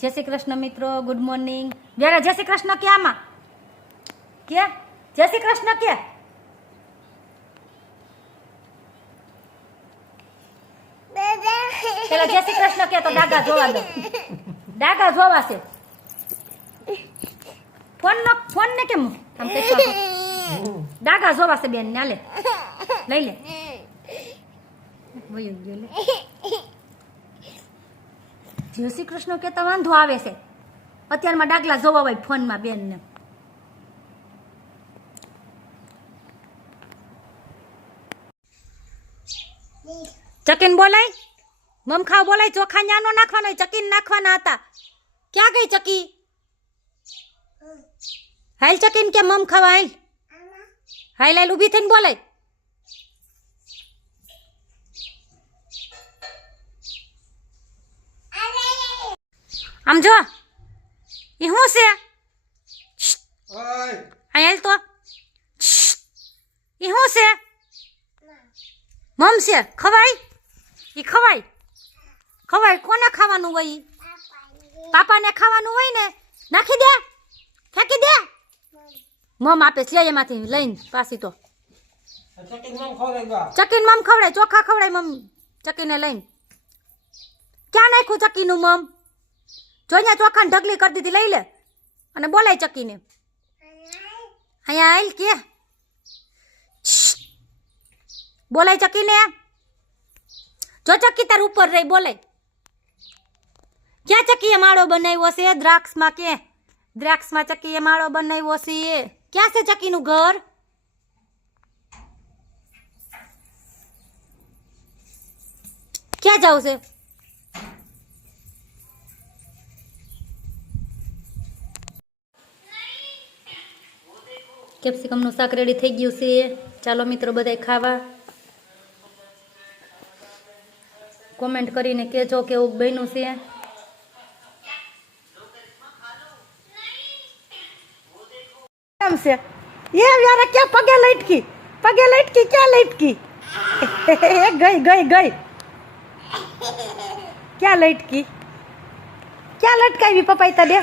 જય શ્રી કૃષ્ણ મિત્રો, good morning. વેરા જય શ્રી કૃષ્ણ કે આમાં કે જય શ્રી કૃષ્ણ કે પેલા જય શ્રી કૃષ્ણ કે તો ડાગા જોવા દો. ડાગા જોવા છે. ફોન ને કેમ આમ ડાગા જોવા છે બેન ને. લે લઈ લે વયું ગયો લે. જય શ્રી કૃષ્ણ કહેતા વાંધો આવે છે. અત્યારમાં ડાગલા જોવા હોય ફોનમાં બેનને. ચકીન બોલાય, મમ ખાવ બોલાય. ચોખા ન્યાનો નાખવાનો, ચકીન નાખવાના હતા. ક્યાં ગઈ ચકી? હાલ ચકીન કે મમ ખાવા હાલ. હાલ હાલ ઊભી થઈને બોલાય. આમ જો એ શું છે? હાલ તો એ શું છે? મમ છે. ખવાય? એ ખવાય? ખવાય? કોને ખાવાનું હોય? પાપાને ખાવાનું હોય ને. નાખી દે, ફેંકી દે. મમ આપે છે એમાંથી લઈને પાછી. તો ચકીને મમ ખવડાય, ચોખા ખવડાય મમ ચકીને લઈને. ક્યાં નાખ્યું ચકીનું મમ? જો અહીંયા ચોખાને ઢગલી કરી દીધી. લઈ લે અને બોલાય ચકીને. અહીંયા આલ કે બોલાય ચકીને. જો ચકી તાર ઉપર રહી બોલાય. ક્યાં ચકીએ માળો બનાવ્યો છે? દ્રાક્ષમાં. કે દ્રાક્ષમાં ચકીએ માળો બનાવ્યો છે. ક્યાં છે ચકીનું ઘર? ક્યાં જાવ છે? કેપ્સિકમનું શાક રેડી થઈ ગયું છે. ચાલો મિત્રો બધાય ખાવા. કોમેન્ટ કરીને કહેજો કેવું બન્યું છે. કેમ છે? એ યાર ક્યાં પગે લટકી? પગે લટકી ક્યાં લટકી? ગઈ ગઈ ગઈ. ક્યાં લટકી? ક્યાં લટકાવી પપ્પાઈ તને?